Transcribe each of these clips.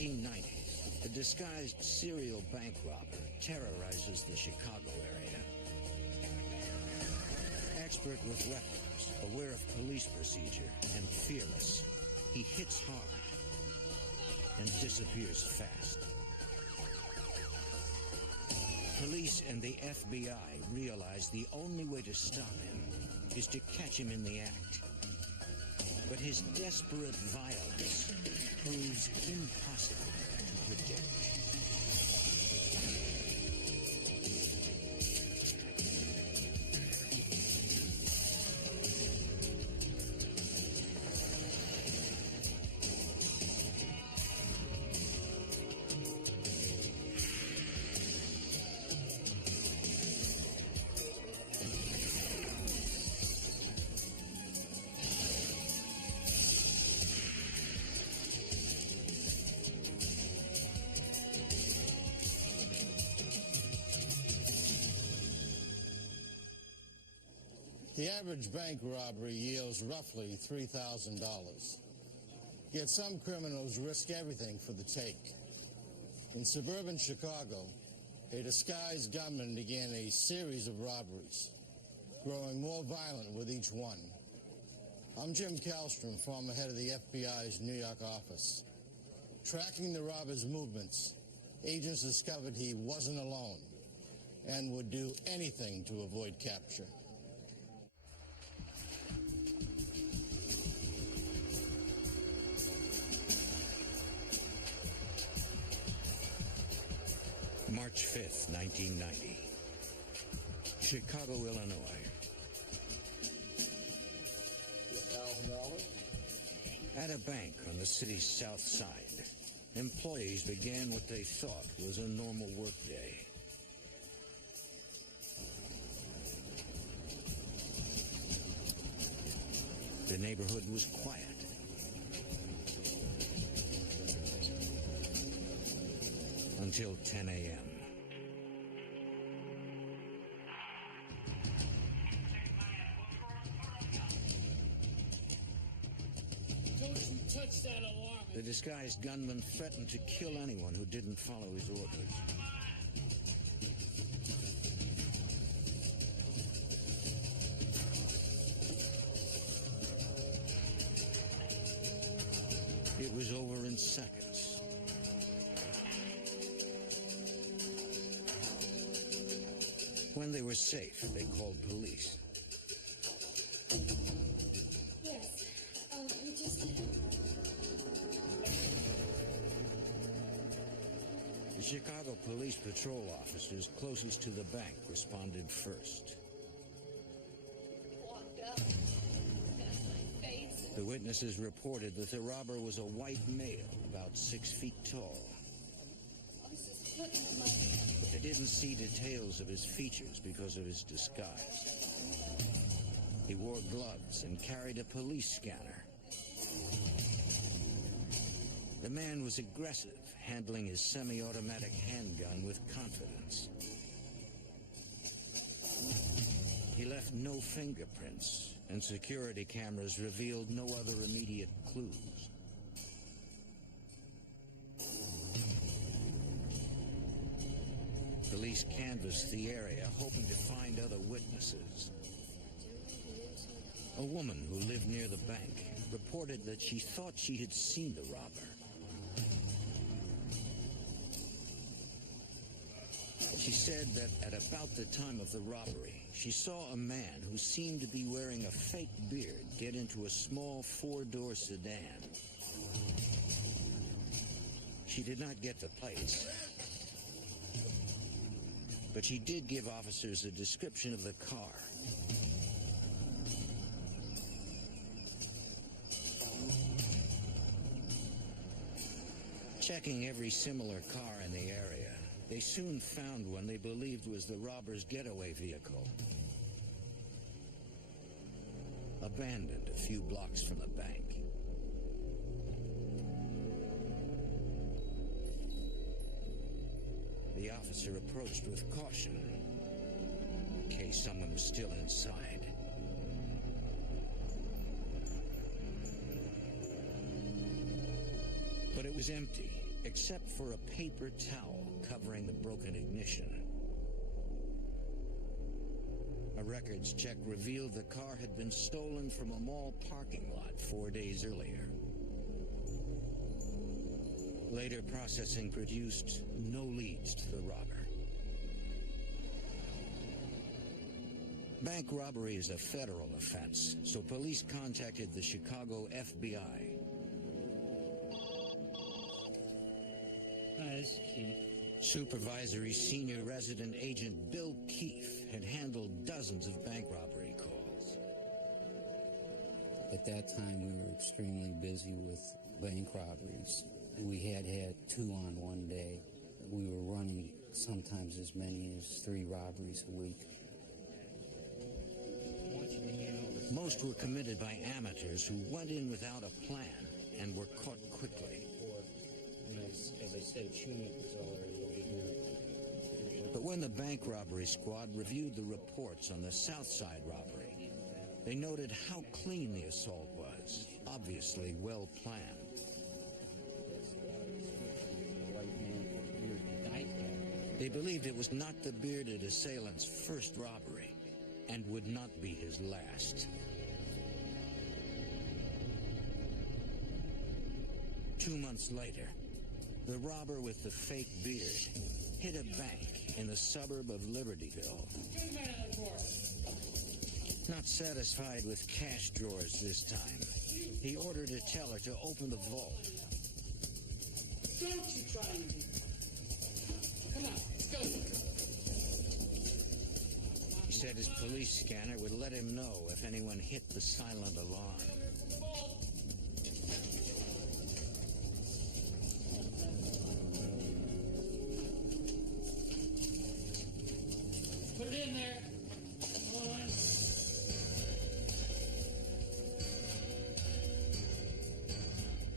1990s, a disguised serial bank robber terrorizes the Chicago area. Expert with weapons, aware of police procedure, and fearless, he hits hard and disappears fast. Police and the FBI realize the only way to stop him is to catch him in the act. But his desperate violence proves impossible to predict. The average bank robbery yields roughly $3,000. Yet some criminals risk everything for the take. In suburban Chicago, a disguised gunman began a series of robberies, growing more violent with each one. I'm Jim Kallstrom, former head of the FBI's New York office. Tracking the robber's movements, agents discovered he wasn't alone and would do anything to avoid capture. March 5th, 1990. Chicago, Illinois. At a bank on the city's south side, employees began what they thought was a normal workday. The neighborhood was quiet. Until 10 a.m. Don't you touch that alarm. The disguised gunman threatened to kill anyone who didn't follow his orders. It was over in seconds. When they were safe, they called police. Yes, we just... The Chicago Police Patrol officers closest to the bank responded first. Walked up, got my face. The witnesses reported that the robber was a white male, about 6 feet tall. I was just putting on my hand. They didn't see details of his features because of his disguise. He wore gloves and carried a police scanner. The man was aggressive, handling his semi-automatic handgun with confidence. He left no fingerprints, and security cameras revealed no other immediate clues. Police canvassed the area, hoping to find other witnesses. A woman who lived near the bank reported that she thought she had seen the robber. She said that at about the time of the robbery, she saw a man who seemed to be wearing a fake beard get into a small four-door sedan. She did not get the plates, but she did give officers a description of the car. Checking every similar car in the area, they soon found one they believed was the robber's getaway vehicle. Abandoned a few blocks from the bank. The officer approached with caution, in case someone was still inside. But it was empty. except for a paper towel covering the broken ignition. A records check revealed the car had been stolen from a mall parking lot 4 days earlier. Later processing produced no leads to the robber. Bank robbery is a federal offense, so police contacted the Chicago FBI. Hi, this is Keith. Supervisory Senior Resident Agent Bill Keefe had handled dozens of bank robbery calls. At that time, we were extremely busy with bank robberies. We had 2 on one day. We were running sometimes as many as 3 robberies a week. Most were committed by amateurs who went in without a plan and were caught quickly. As I said, Schumach was already over here. But when the bank robbery squad reviewed the reports on the South Side robbery, they noted how clean the assault was, obviously well planned. They believed it was not the bearded assailant's first robbery and would not be his last. 2 months later, the robber with the fake beard hit a bank in the suburb of Libertyville. Not satisfied with cash drawers this time, he ordered a teller to open the vault. Don't you try anything. Come on, let's go. He said his police scanner would let him know if anyone hit the silent alarm. Put it in there. Come on.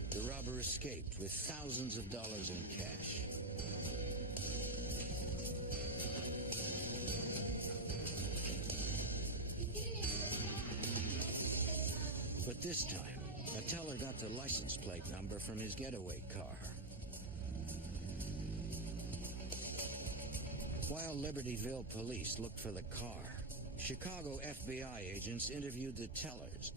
The robber escaped with thousands of dollars in cash. But this time, a teller got the license plate number from his getaway car. While Libertyville police looked for the car, Chicago FBI agents interviewed the tellers.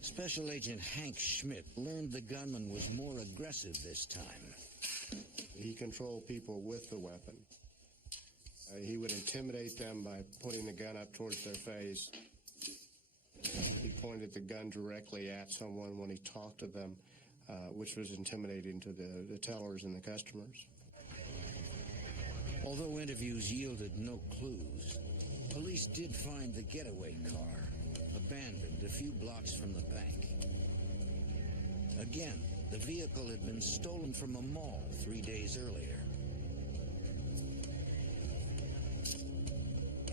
Special Agent Hank Schmidt learned the gunman was more aggressive this time. He controlled people with the weapon. He would intimidate them by putting the gun up towards their face. He pointed the gun directly at someone when he talked to them, which was intimidating to the tellers and the customers. Although interviews yielded no clues, police did find the getaway car, abandoned a few blocks from the bank. Again, the vehicle had been stolen from a mall 3 days earlier.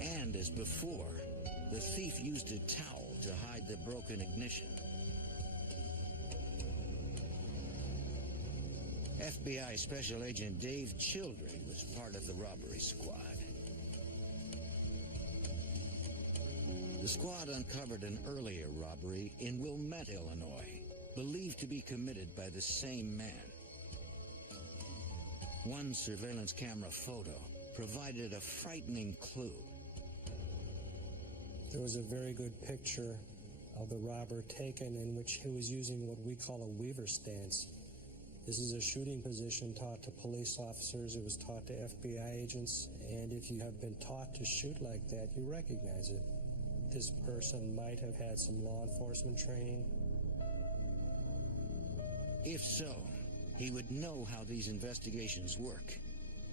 And as before, the thief used a towel to hide the broken ignition. FBI Special Agent Dave Childry was part of the robbery squad. The squad uncovered an earlier robbery in Wilmette, Illinois, believed to be committed by the same man. One surveillance camera photo provided a frightening clue. There was a very good picture of the robber taken in which he was using what we call a weaver stance. This is a shooting position taught to police officers. It was taught to FBI agents. And if you have been taught to shoot like that, you recognize it. This person might have had some law enforcement training. If so, he would know how these investigations work,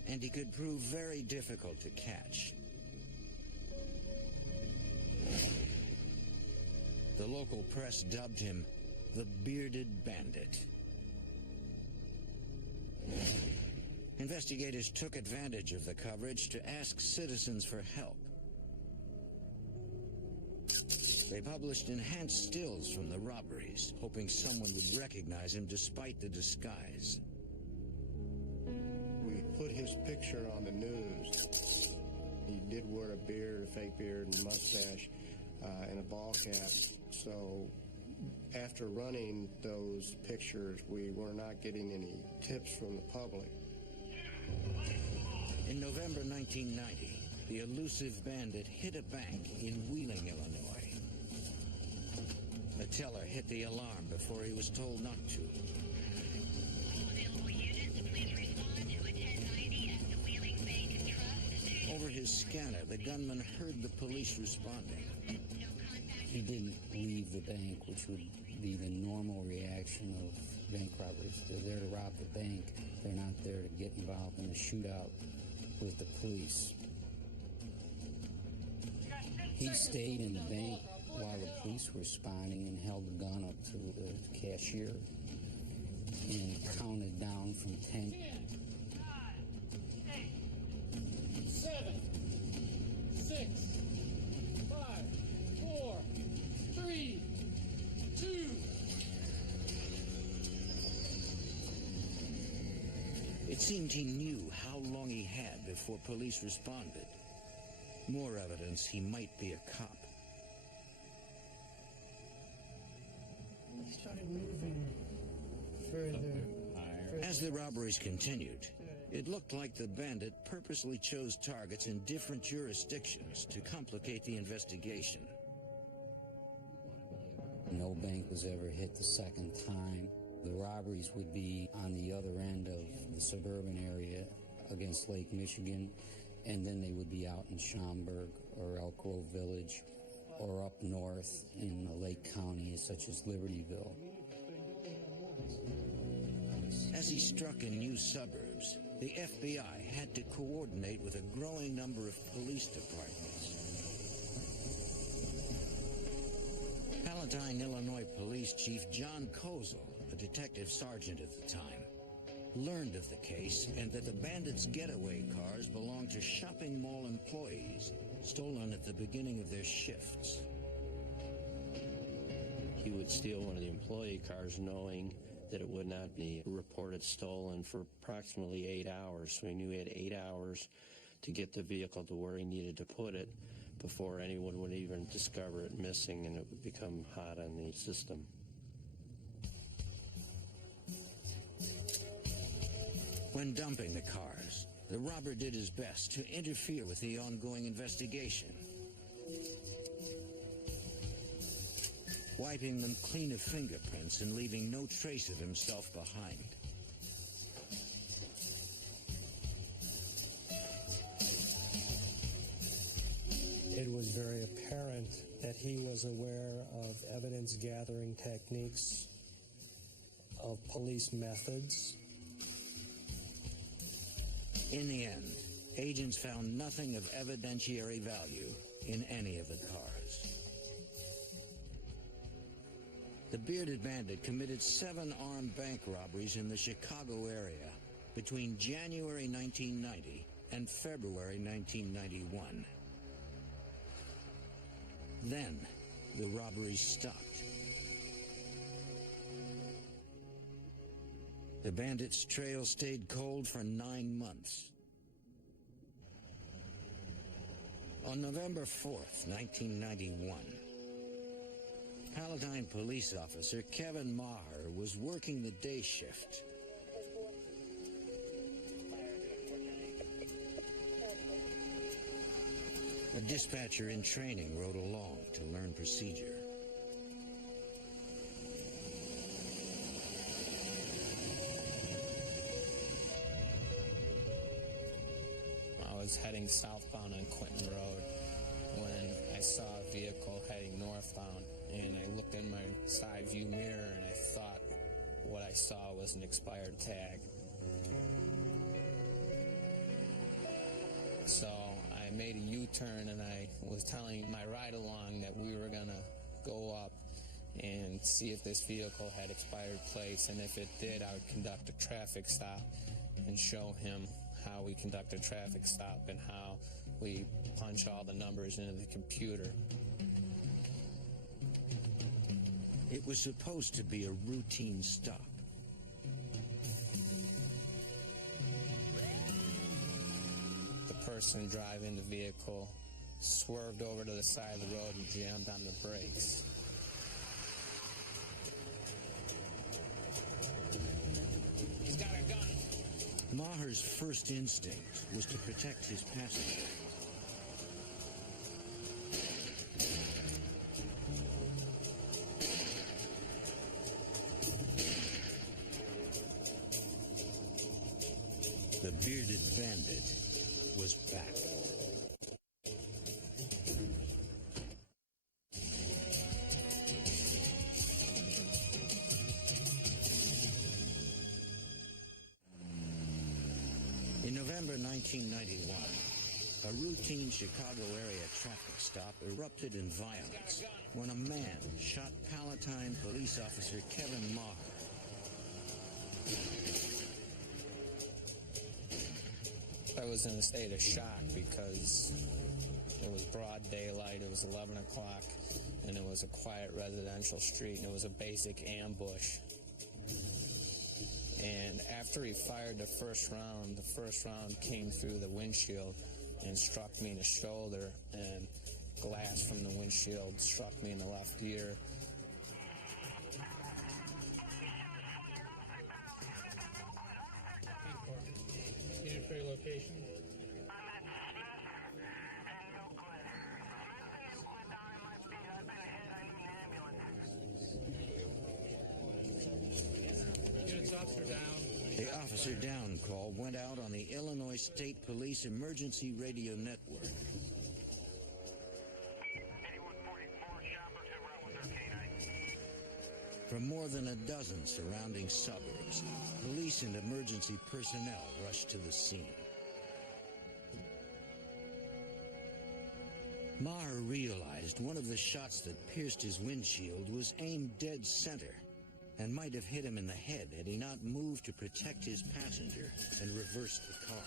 and he could prove very difficult to catch. The local press dubbed him the Bearded Bandit. Investigators took advantage of the coverage to ask citizens for help. They published enhanced stills from the robberies, hoping someone would recognize him despite the disguise. We put his picture on the news. He did wear a beard, a fake beard and mustache, and a ball cap. So After running those pictures, we were not getting any tips from the public. In November 1990, the elusive bandit hit a bank in Wheeling, Illinois. The teller hit the alarm before he was told not to. Over his scanner, the gunman heard the police responding. He didn't leave the bank, which would be the normal reaction of bank robbers. They're there to rob the bank. They're not there to get involved in a shootout with the police. He stayed in the bank while the police were responding and held the gun up to the cashier and counted down from 10. 7, 6, 5, 4, 3, 2. It seemed he knew how long he had before police responded. More evidence he might be a cop. He started moving further. As the robberies continued, it looked like the bandit purposely chose targets in different jurisdictions to complicate the investigation. No bank was ever hit the second time. The robberies would be on the other end of the suburban area against Lake Michigan, and then they would be out in Schaumburg or Elk Grove Village or up north in the Lake County, such as Libertyville. As he struck in new suburbs, the FBI had to coordinate with a growing number of police departments. Palatine, Illinois Police Chief John Kozel, a detective sergeant at the time, learned of the case and that the bandits' getaway cars belonged to shopping mall employees, stolen at the beginning of their shifts. He would steal one of the employee cars knowing that it would not be reported stolen for approximately 8 hours. So he knew he had 8 hours to get the vehicle to where he needed to put it before anyone would even discover it missing and it would become hot on the system. When dumping the cars, the robber did his best to interfere with the ongoing investigation, wiping them clean of fingerprints and leaving no trace of himself behind. It was very apparent that he was aware of evidence-gathering techniques, of police methods. In the end, agents found nothing of evidentiary value in any of the cars. The bearded bandit committed 7 armed bank robberies in the Chicago area between January 1990 and February 1991. Then, the robberies stopped. The bandit's trail stayed cold for 9 months. On November 4th, 1991, Palatine police officer Kevin Maher was working the day shift. A dispatcher in training rode along to learn procedure. I was heading southbound on Quinton Road when I saw a vehicle heading northbound, and I looked in my side view mirror and I thought what I saw was an expired tag. So I made a U-turn and I was telling my ride-along that we were going to go up and see if this vehicle had expired plates, and if it did, I would conduct a traffic stop and show him how we conduct a traffic stop and how we punch all the numbers into the computer. It was supposed to be a routine stop. The person driving the vehicle swerved over to the side of the road and jammed on the brakes. Maher's first instinct was to protect his passenger. The bearded bandit was back. In November 1991, a routine Chicago area traffic stop erupted in violence when a man shot Palatine police officer Kevin Maher. I was in a state of shock because it was broad daylight, it was 11 o'clock, and it was a quiet residential street, and it was a basic ambush. And after he fired the first round came through the windshield and struck me in the shoulder, and glass from the windshield struck me in the left ear. Needed for your location? The officer down call went out on the Illinois State Police Emergency Radio Network. 8144, shoppers en route with their K9. From more than a dozen surrounding suburbs, police and emergency personnel rushed to the scene. Maher realized one of the shots that pierced his windshield was aimed dead center and might have hit him in the head had he not moved to protect his passenger and reversed the car.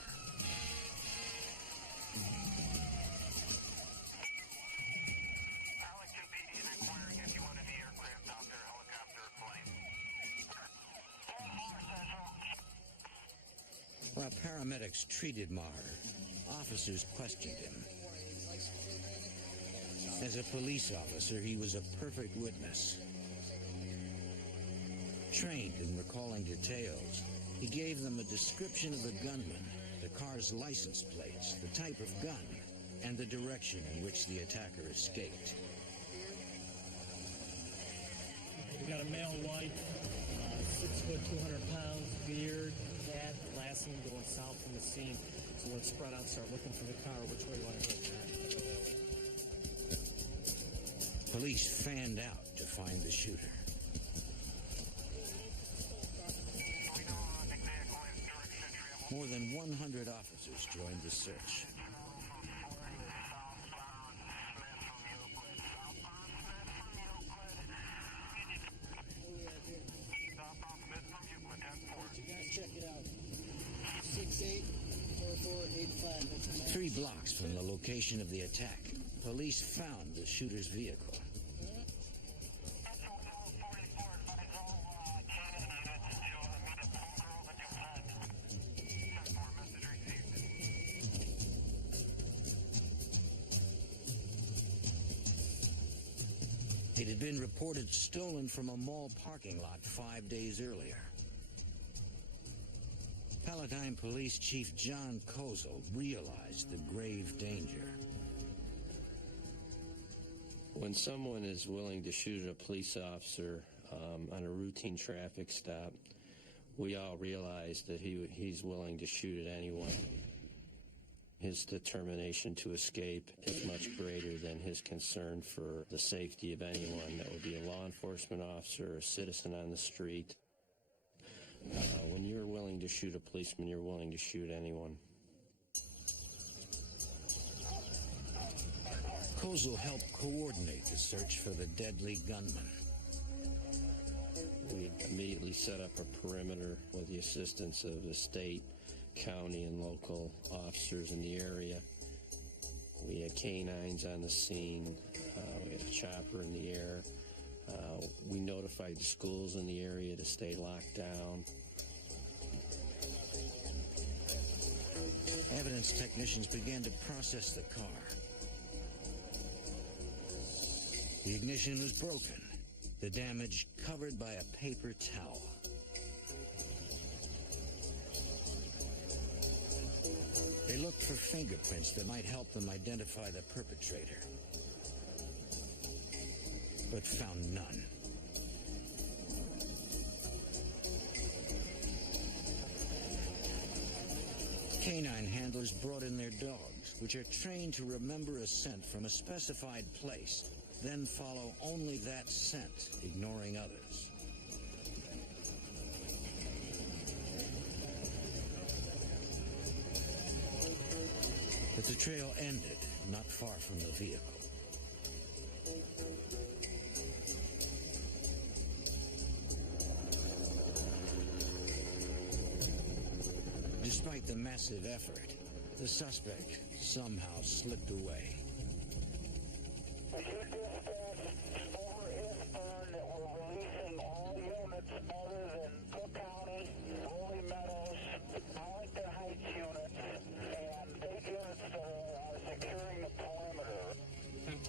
Arlington PD is inquiring if you wanted the aircraft out there, helicopter or plane. While paramedics treated Maher, officers questioned him. As a police officer, he was a perfect witness. Trained in recalling details, he gave them a description of the gunman, the car's license plates, the type of gun, and the direction in which the attacker escaped. We got a male white, 6 foot, 200 pounds, beard, hat, last seen going south from the scene. So let's spread out, start looking for the car. Which way you want to go? Police fanned out to find the shooter. More than 100 officers joined the search. Check it out. 684485. 3 blocks from the location of the attack, police found the shooter's vehicle. It had been reported stolen from a mall parking lot 5 days earlier. Palatine Police Chief John Kozel realized the grave danger. When someone is willing to shoot at a police officer on a routine traffic stop, we all realize that he's willing to shoot at anyone. His determination to escape is much greater than his concern for the safety of anyone. That would be a law enforcement officer or a citizen on the street. When you're willing to shoot a policeman, you're willing to shoot anyone. Kozel helped coordinate the search for the deadly gunman. We immediately set up a perimeter with the assistance of the state, county, and local officers in the area. We had canines on the scene. We had a chopper in the air. We notified the schools in the area to stay locked down. Evidence technicians began to process the car. The ignition was broken, the damage covered by a paper towel. looked for fingerprints that might help them identify the perpetrator, but found none. Canine handlers brought in their dogs, which are trained to remember a scent from a specified place, then follow only that scent, ignoring others. But the trail ended not far from the vehicle. Despite the massive effort, the suspect somehow slipped away. Over E14 that we're releasing all units other than Cook County, Rolling Meadows, Arlington Heights units, and 8 units that are securing the perimeter. 10-4.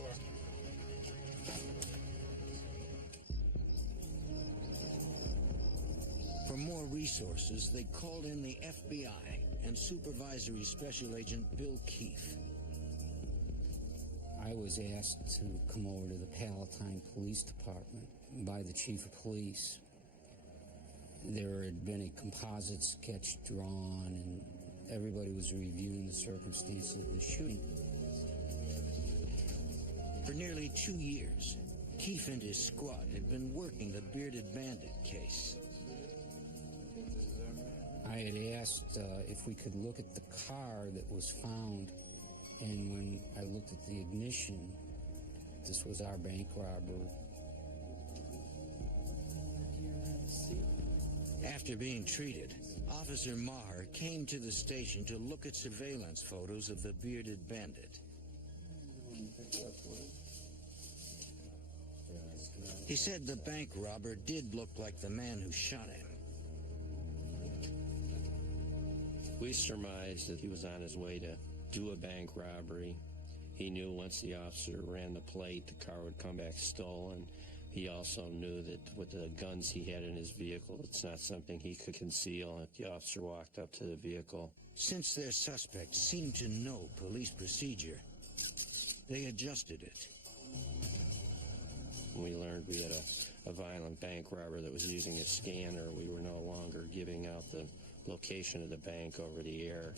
For more resources, they called in the FBI and Supervisory Special Agent Bill Keefe. I was asked to come over to the Palatine Police Department by the Chief of Police. There had been a composite sketch drawn, and everybody was reviewing the circumstances of the shooting. For nearly 2 years, Keefe and his squad had been working the Bearded Bandit case. I had asked if we could look at the car that was found, and when I looked at the ignition, this was our bank robber. After being treated, Officer Maher came to the station to look at surveillance photos of the Bearded Bandit. He said the bank robber did look like the man who shot him. We surmised that he was on his way to do a bank robbery. He knew once the officer ran the plate, the car would come back stolen. He also knew that with the guns he had in his vehicle, it's not something he could conceal if the officer walked up to the vehicle. Since their suspect seemed to know police procedure, they adjusted it. When we learned we had a violent bank robber that was using a scanner, we were no longer giving out the location of the bank over the air.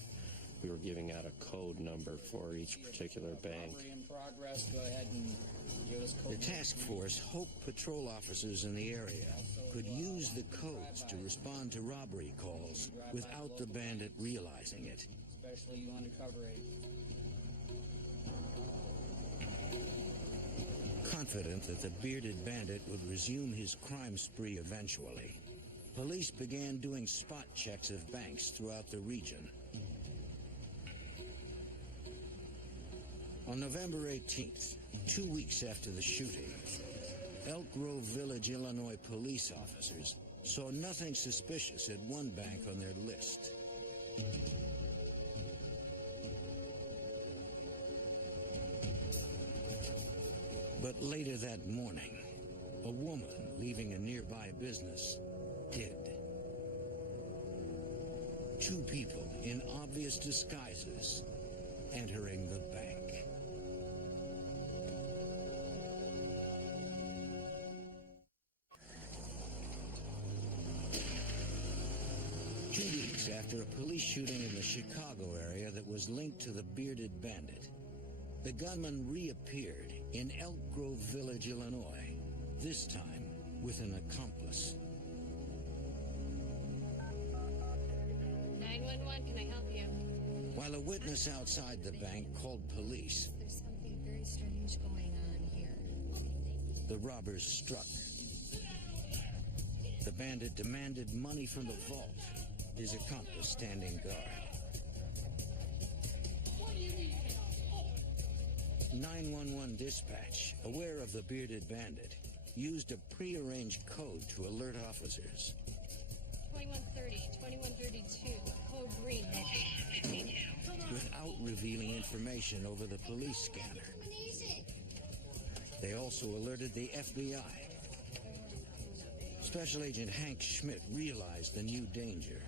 We were giving out a code number for each particular bank. Robbery in progress. Go ahead and give us code. The task force hoped patrol officers in the area could use the codes to respond to robbery calls without the bandit realizing it. Especially you undercover agents. Confident that the Bearded Bandit would resume his crime spree eventually, police began doing spot checks of banks throughout the region. On November 18th, 2 weeks after the shooting, Elk Grove Village, Illinois police officers saw nothing suspicious at one bank on their list. But later that morning, a woman leaving a nearby business did. 2 people in obvious disguises entering the bank. After a police shooting in the Chicago area that was linked to the Bearded Bandit, the gunman reappeared in Elk Grove Village, Illinois, this time with an accomplice. 911, can I help you? While a witness outside the bank called police, There's something very strange going on here. the robbers struck. The bandit demanded money from the vault, his accomplice standing guard. 911 dispatch, aware of the Bearded Bandit, used a prearranged code to alert officers. 2130, 2132, code green. Without revealing information over the police scanner. They also alerted the FBI. Special Agent Hank Schmidt realized the new danger.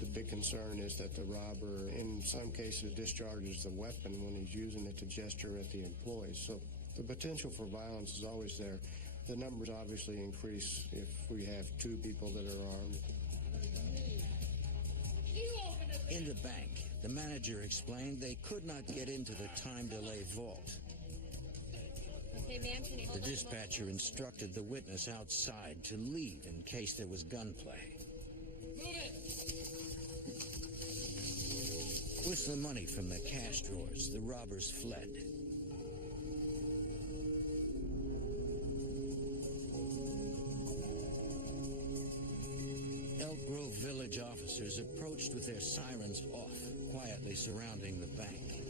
The big concern is that the robber, in some cases, discharges the weapon when he's using it to gesture at the employees. So the potential for violence is always there. The numbers obviously increase if we have two people that are armed. In the bank, the manager explained they could not get into the time delay vault. Okay, ma'am, can you hold The on a dispatcher instructed the witness outside to leave in case there was gunplay. Move it! With the money from the cash drawers, the robbers fled. Elk Grove Village officers approached with their sirens off, quietly surrounding the bank.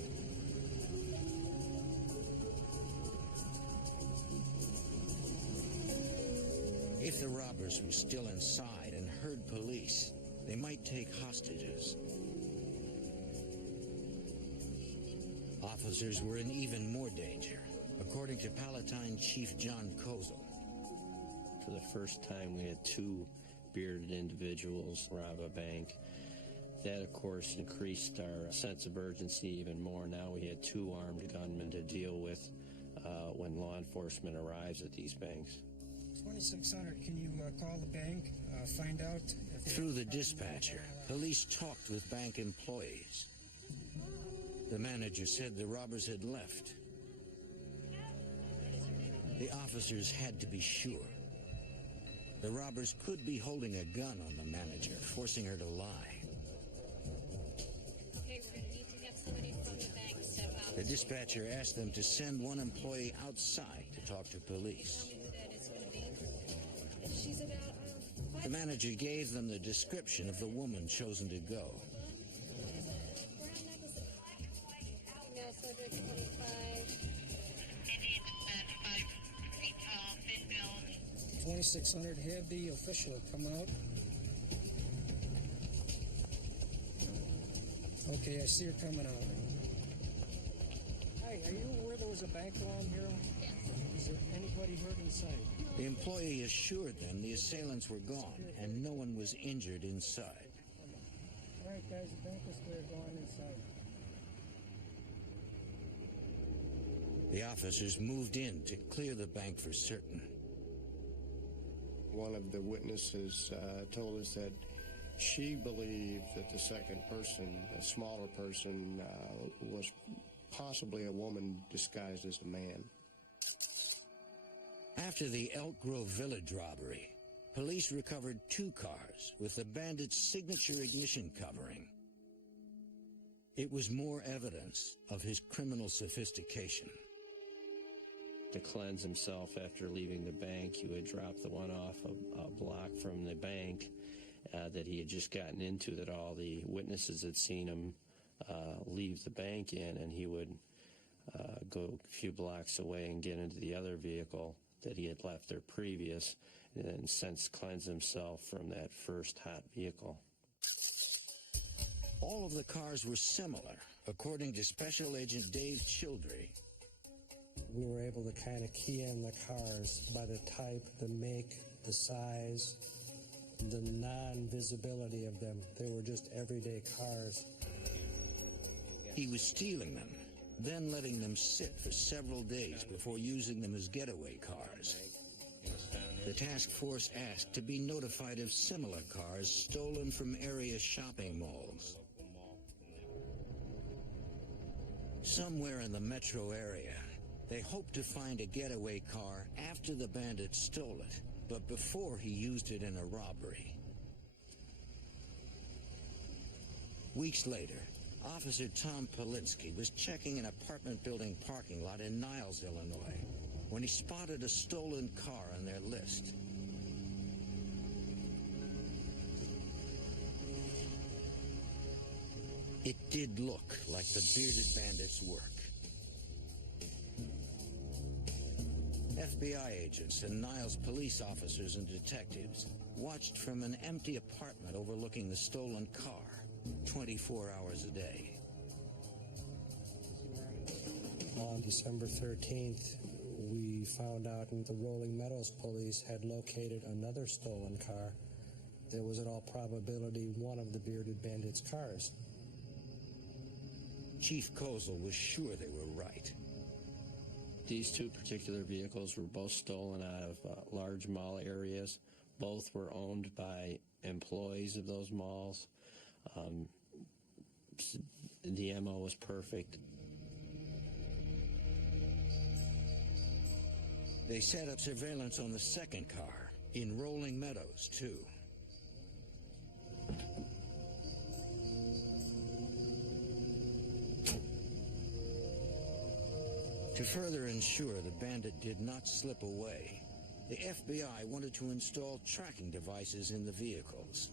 If the robbers were still inside and heard police, they might take hostages. Officers were in even more danger, according to Palatine Chief John Kozel. For the first time, we had two bearded individuals rob a bank. That, of course, increased our sense of urgency even more. Now we had two armed gunmen to deal with when law enforcement arrives at these banks. 2600, can you call the bank, find out if... Through the dispatcher, police talked with bank employees. The manager said the robbers had left. The officers had to be sure. The robbers could be holding a gun on the manager, forcing her to lie. Okay, we're going to need to have somebody from the bank step out. The dispatcher asked them to send one employee outside to talk to police. That is going to be. She's about The manager gave them the description of the woman chosen to go. Female subject 25. Indian descent, 5 feet tall, thin build. 2600, have the official come out. Okay, I see her coming out. Hi, are you aware there was a bank alarm here? Yes. Is there anybody hurt inside? The employee assured them the assailants were gone and no one was injured inside. All right, guys, the bank is clear. Go on inside. The officers moved in to clear the bank for certain. One of the witnesses told us that she believed that the second person, a smaller person, was possibly a woman disguised as a man. After the Elk Grove Village robbery, police recovered 2 cars with the bandit's signature ignition covering. It was more evidence of his criminal sophistication. To cleanse himself after leaving the bank, he would drop the one off a block from the bank that he had just gotten into, that all the witnesses had seen him leave the bank in, and he would go a few blocks away and get into the other vehicle that he had left there previous, and then since cleanse himself from that first hot vehicle. All of the cars were similar, according to Special Agent Dave Childry. We were able to kind of key in the cars by the type, the make, the size, the non-visibility of them. They were just everyday cars. He was stealing them, then letting them sit for several days before using them as getaway cars. The task force asked to be notified of similar cars stolen from area shopping malls. Somewhere in the metro area, they hoped to find a getaway car after the bandit stole it, but before he used it in a robbery. Weeks later, Officer Tom Polinsky was checking an apartment building parking lot in Niles, Illinois, when he spotted a stolen car on their list. It did look like the bearded bandit's work. FBI agents and Niles police officers and detectives watched from an empty apartment overlooking the stolen car 24 hours a day. On December 13th, we found out that the Rolling Meadows police had located another stolen car that was in all probability one of the bearded bandits' cars. Chief Kozel was sure they were right. These two particular vehicles were both stolen out of large mall areas. Both were owned by employees of those malls. The MO was perfect. They set up surveillance on the second car, in Rolling Meadows, too. To further ensure the bandit did not slip away, the FBI wanted to install tracking devices in the vehicles.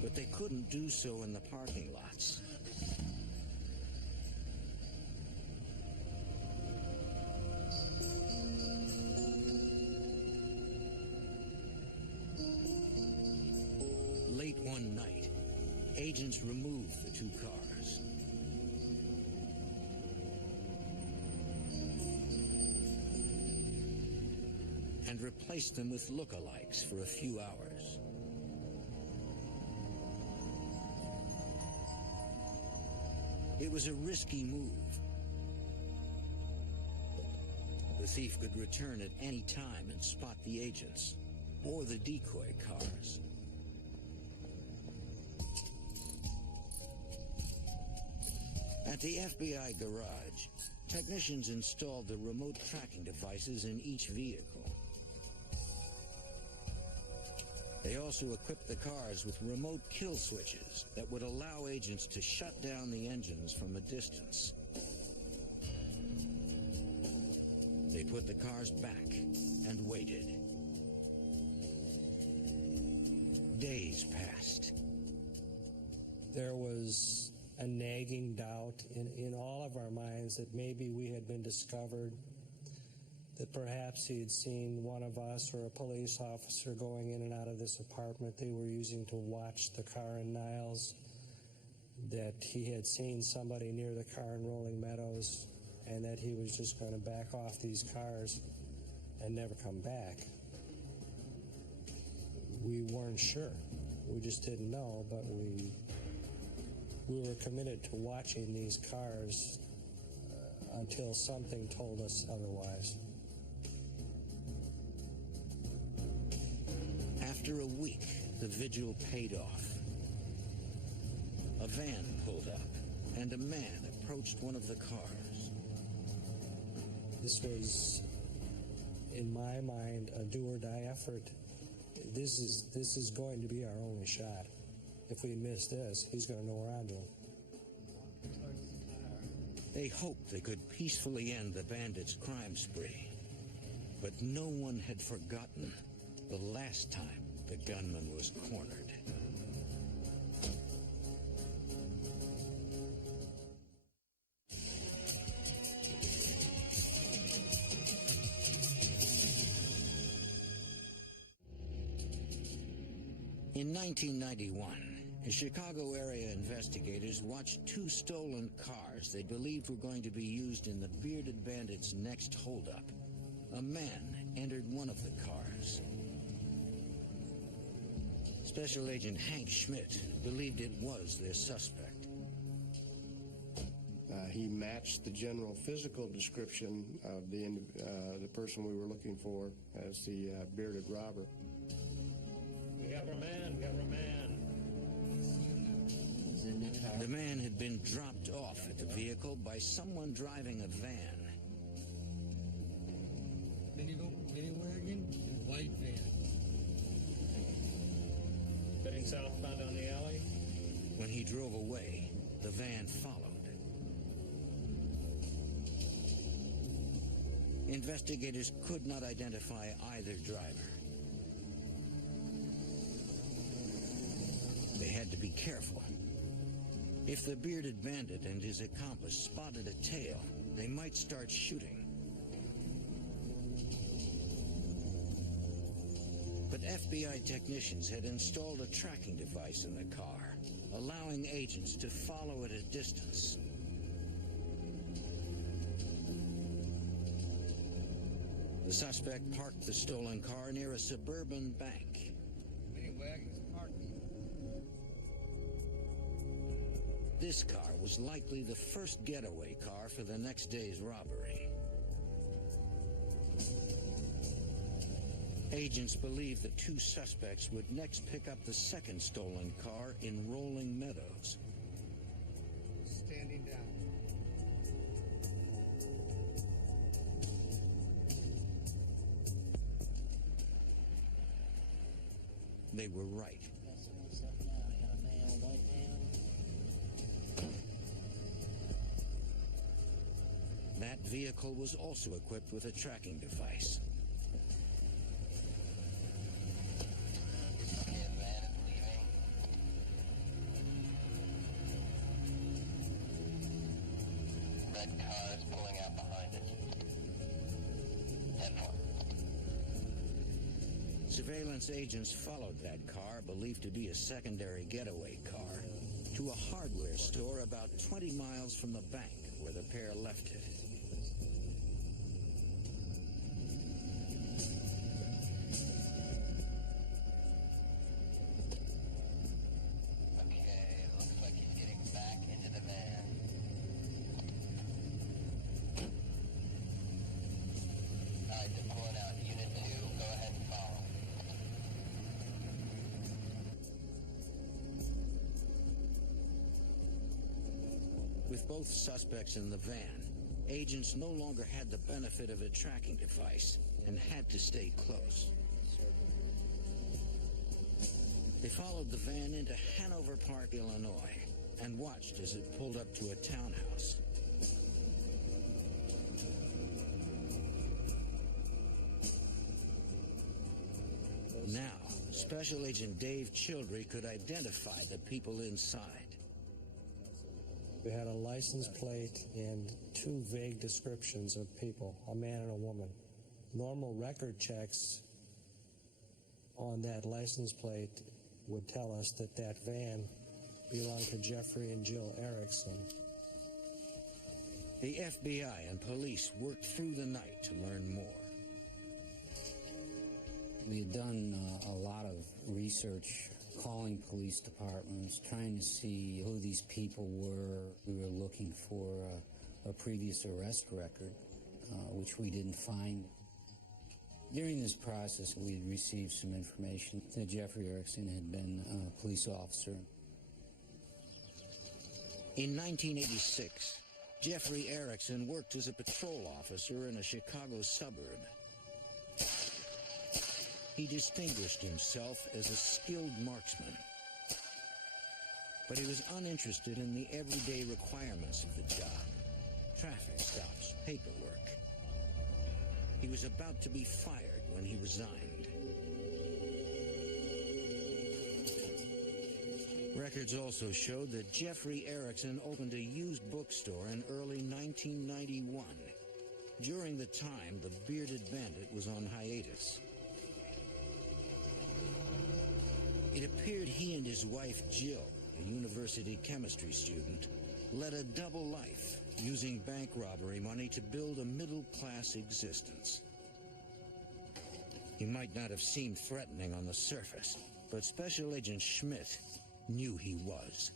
But they couldn't do so in the parking lots. Late one night, agents removed the two cars. And replaced them with lookalikes for a few hours. It was a risky move. The thief could return at any time and spot the agents, or the decoy cars. At the FBI garage, technicians installed the remote tracking devices in each vehicle. They also equipped the cars with remote kill switches that would allow agents to shut down the engines from a distance. They put the cars back and waited. Days passed. There was a nagging doubt in all of our minds that maybe we had been discovered, that perhaps he had seen one of us or a police officer going in and out of this apartment they were using to watch the car in Niles, that he had seen somebody near the car in Rolling Meadows, and that he was just going to back off these cars and never come back. We weren't sure. We just didn't know, but we were committed to watching these cars until something told us otherwise. After a week, the vigil paid off. A van pulled up, and a man approached one of the cars. This was, in my mind, a do-or-die effort. This is going to be our only shot. If we miss this, he's going to know we're onto him. They hoped they could peacefully end the bandits' crime spree. But no one had forgotten the last time the gunman was cornered. In 1991, Chicago area investigators watched two stolen cars they believed were going to be used in the bearded bandits' next holdup. A man entered one of the cars. Special Agent Hank Schmidt believed it was their suspect. He matched the general physical description of the person we were looking for as the bearded robber. We have our man, we have our man. The man had been dropped off at the vehicle by someone driving a van. Mini wagon and white van. Heading southbound down the alley. When he drove away, the van followed. Investigators could not identify either driver. They had to be careful. If the bearded bandit and his accomplice spotted a tail, they might start shooting. But FBI technicians had installed a tracking device in the car, allowing agents to follow at a distance. The suspect parked the stolen car near a suburban bank. Many wagons parked. This car was likely the first getaway car for the next day's robbery. Agents believe the two suspects would next pick up the second stolen car in Rolling Meadows. Standing down. They were right. That vehicle was also equipped with a tracking device. Red car is pulling out behind it. 10-4. Surveillance agents followed that car, believed to be a secondary getaway car, to a hardware store about 20 miles from the bank where the pair left it. Okay, looks like he's getting back into the van. All right, they're pulling out. Unit 2, go ahead and follow. With both suspects in the van, agents no longer had the benefit of a tracking device and had to stay close. They followed the van into Hanover Park, Illinois, and watched as it pulled up to a townhouse. Now, Special Agent Dave Childry could identify the people inside. We had a license plate and two vague descriptions of people, a man and a woman. Normal record checks on that license plate would tell us that that van belonged to Jeffrey and Jill Erickson. The FBI and police worked through the night to learn more. We had done a lot of research, calling police departments, trying to see who these people were. We were looking for a previous arrest record, which we didn't find. During this process, we had received some information that Jeffrey Erickson had been a police officer. In 1986, Jeffrey Erickson worked as a patrol officer in a Chicago suburb. He distinguished himself as a skilled marksman, but he was uninterested in the everyday requirements of the job: traffic stops, paperwork. He was about to be fired when he resigned. Records also showed that Jeffrey Erickson opened a used bookstore in early 1991, during the time the Bearded Bandit was on hiatus. It appeared he and his wife Jill, a university chemistry student, led a double life, using bank robbery money to build a middle-class existence. He might not have seemed threatening on the surface, but Special Agent Schmidt knew he was.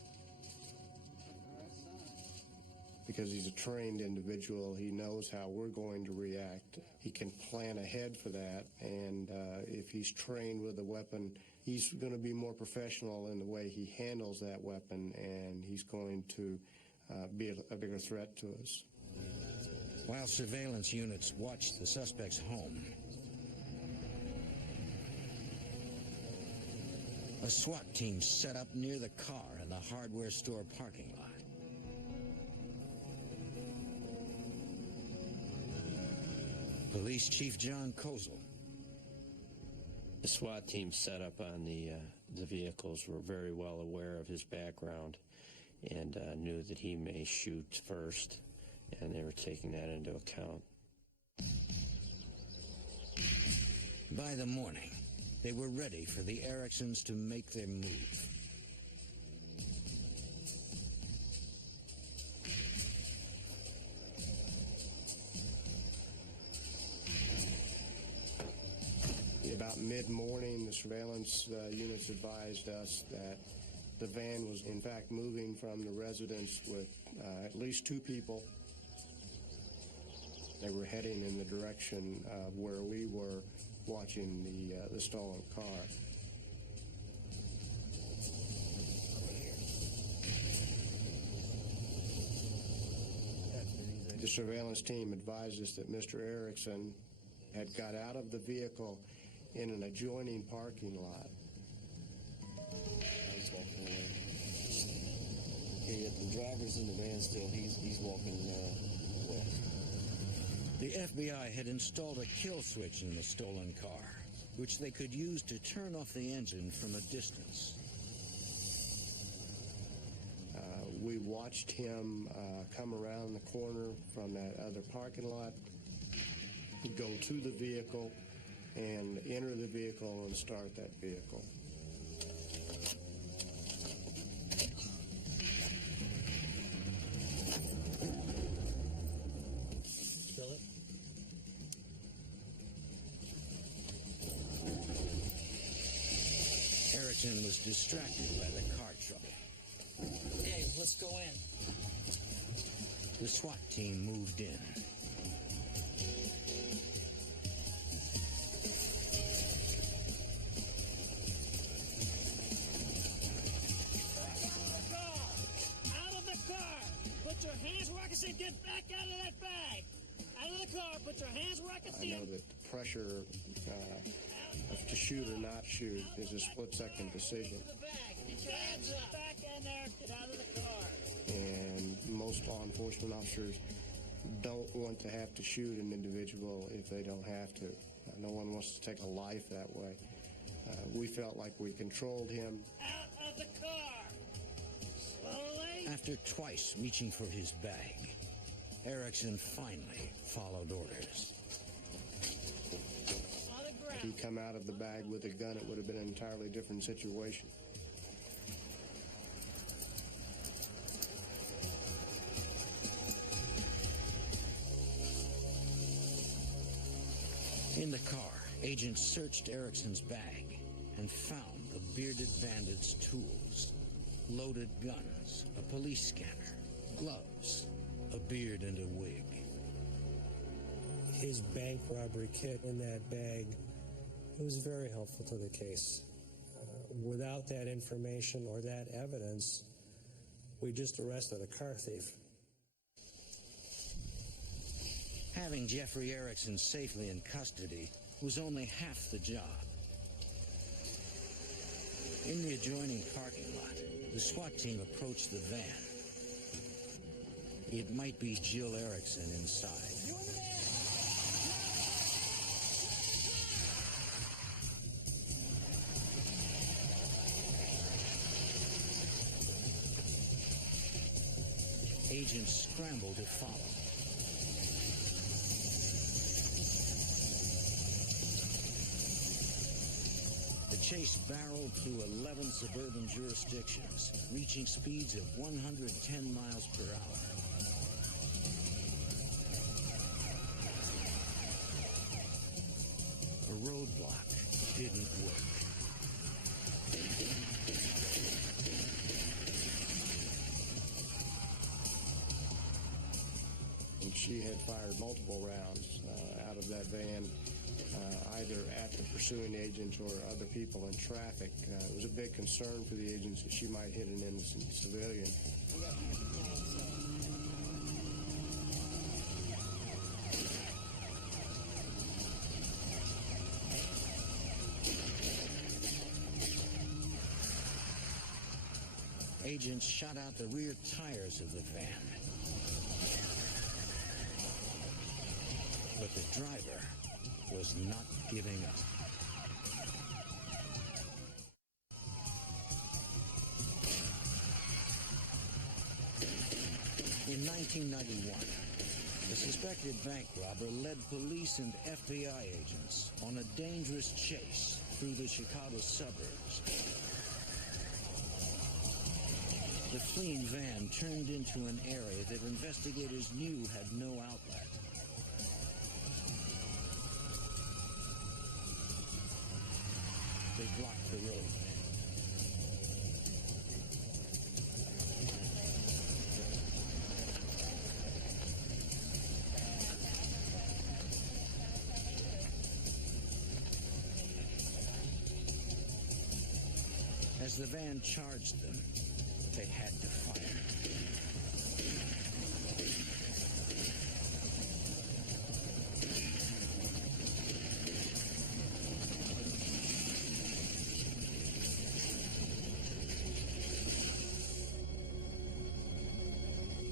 Because he's a trained individual, he knows how we're going to react. He can plan ahead for that, and if he's trained with a weapon, he's going to be more professional in the way he handles that weapon, and he's going to be a bigger threat to us. While surveillance units watched the suspect's home, a SWAT team set up near the car in the hardware store parking lot. Police Chief John Kozel. The SWAT team set up on the vehicles were very well aware of his background and knew that he may shoot first, and they were taking that into account. By the morning, they were ready for the Ericksons to make their move. About mid-morning, the surveillance units advised us that the van was in fact moving from the residence with at least 2 people. They were heading in the direction of where we were watching the stolen car. The surveillance team advised us that Mr. Erickson had got out of the vehicle in an adjoining parking lot. He's walking away. Yeah, the driver's in the van still. He's walking west. The FBI had installed a kill switch in the stolen car, which they could use to turn off the engine from a distance. We watched him come around the corner from that other parking lot, go to the vehicle, and enter the vehicle and start that vehicle. Spill it. Erickson was distracted by the car trouble. Hey, let's go in. The SWAT team moved in. Out of the car! Put your hands where I can say, get back out of that bag! Out of the car, put your hands where I can see I know that the pressure of to shoot or not shoot is a split-second decision. Get your hands up! Back in there, get out of the car! And most law enforcement officers don't want to have to shoot an individual if they don't have to. No one wants to take a life that way. We felt like we controlled him. Out of the car! Slowly! After twice reaching for his bag, Erickson finally followed orders. If he'd come out of the bag with a gun, it would have been an entirely different situation. In the car, agents searched Erickson's bag and found the bearded bandit's tools, loaded guns, a police scanner, gloves, a beard and a wig. His bank robbery kit in that bag was very helpful to the case. Without that information or that evidence, we just arrested a car thief. Having Jeffrey Erickson safely in custody was only half the job. In the adjoining parking lot, the SWAT team approached the van. It might be Jill Erickson inside. Agents scrambled to follow. The chase barreled through 11 suburban jurisdictions, reaching speeds of 110 miles per hour. A roadblock didn't work. And she had fired multiple rounds out of that van, either at the pursuing agents or other people in traffic. It was a big concern for the agents that she might hit an innocent civilian. Agents shot out the rear tires of the van. But the driver was not giving up. In 1991, the suspected bank robber led police and FBI agents on a dangerous chase through the Chicago suburbs. The fleeing van turned into an area that investigators knew had no outlet. They blocked the road. As the van charged them, they had to fire.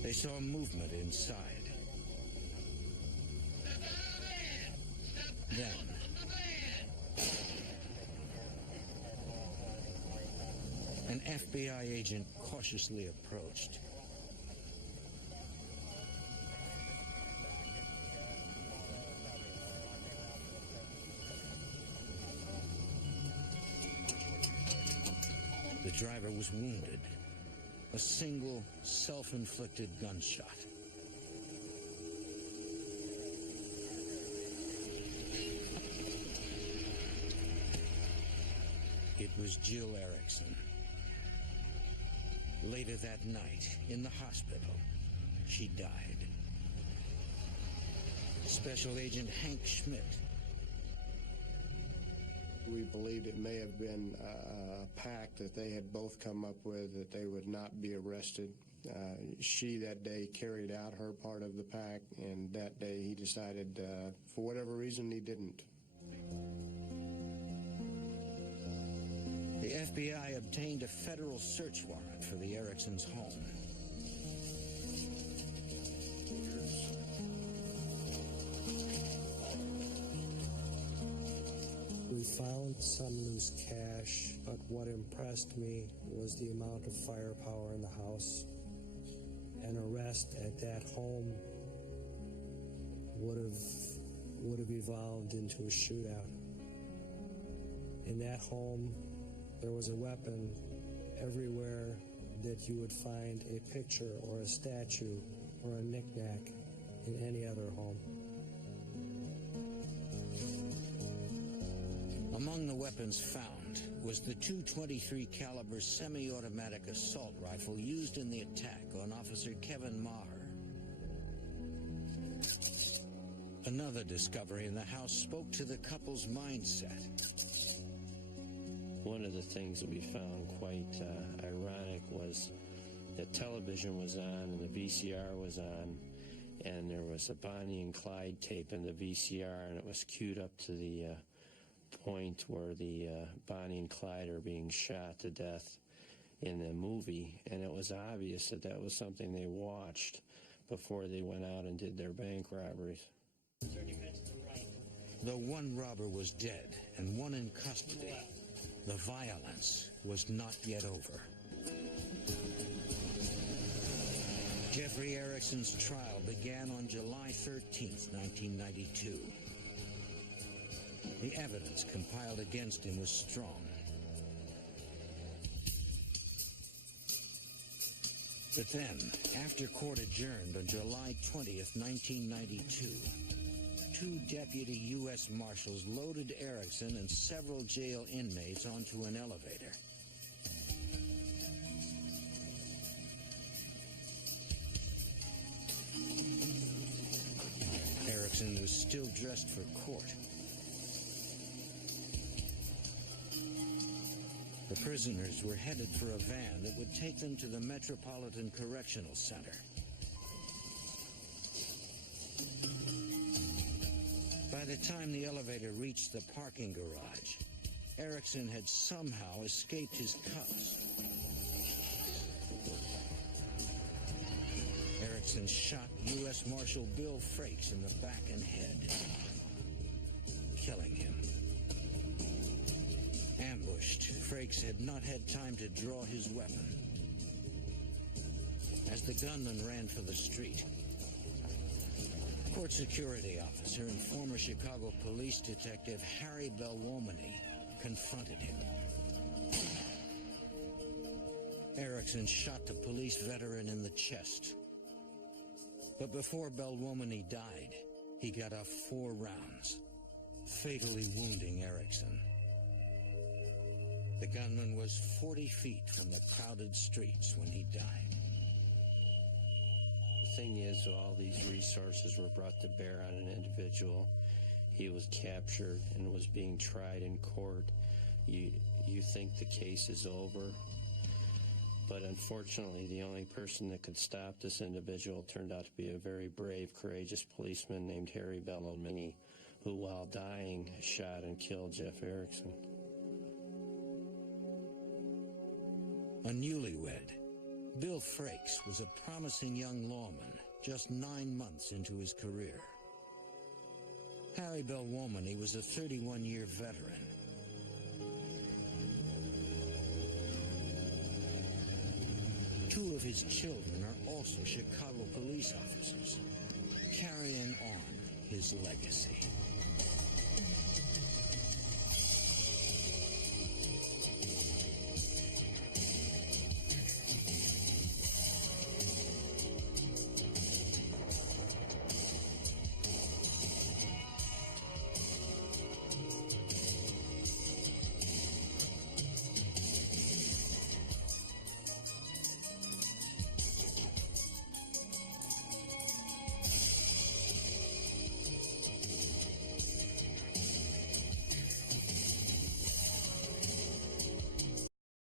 They saw movement inside. Then, an FBI agent cautiously approached. The driver was wounded. A single, self-inflicted gunshot. It was Jill Erickson. Later that night, in the hospital, she died. Special Agent Hank Schmidt. We believed it may have been a pact that they had both come up with, that they would not be arrested. She that day carried out her part of the pact, and that day he decided, for whatever reason, he didn't. The FBI obtained a federal search warrant for the Ericksons' home. We found some loose cash, but what impressed me was the amount of firepower in the house. An arrest at that home would have evolved into a shootout. In that home, there was a weapon everywhere that you would find a picture or a statue or a knick-knack in any other home. Among the weapons found was the .223 caliber semi-automatic assault rifle used in the attack on Officer Kevin Maher. Another discovery in the house spoke to the couple's mindset. One of the things that we found quite ironic was the television was on and the VCR was on, and there was a Bonnie and Clyde tape in the VCR, and it was queued up to the point where the Bonnie and Clyde are being shot to death in the movie, and it was obvious that that was something they watched before they went out and did their bank robberies. Though one robber was dead and one in custody, the violence was not yet over. Jeffrey Erickson's trial began on July 13th, 1992. The evidence compiled against him was strong. But then, after court adjourned on July 20th, 1992, two deputy U.S. Marshals loaded Erickson and several jail inmates onto an elevator. Erickson was still dressed for court. The prisoners were headed for a van that would take them to the Metropolitan Correctional Center. By the time the elevator reached the parking garage, Erickson had somehow escaped his cuffs. Erickson shot U.S. Marshal Bill Frakes in the back and head, killing him. Ambushed, Frakes had not had time to draw his weapon. As the gunman ran for the street, court security officer and former Chicago police detective Harry Belwomany confronted him. Erickson shot the police veteran in the chest. But before Belwomany died, he got off 4 rounds, fatally wounding Erickson. gunman was 40 feet from the crowded streets when he died. The thing is, all these resources were brought to bear on an individual. He was captured and was being tried in court. You think the case is over, but unfortunately the only person that could stop this individual turned out to be a very brave, courageous policeman named Harry Bellamy, who while dying shot and killed Jeff Erickson. A newlywed, Bill Frakes was a promising young lawman just 9 months into his career. Harry Bellamy was a 31-year veteran. Two of his children are also Chicago police officers, carrying on his legacy.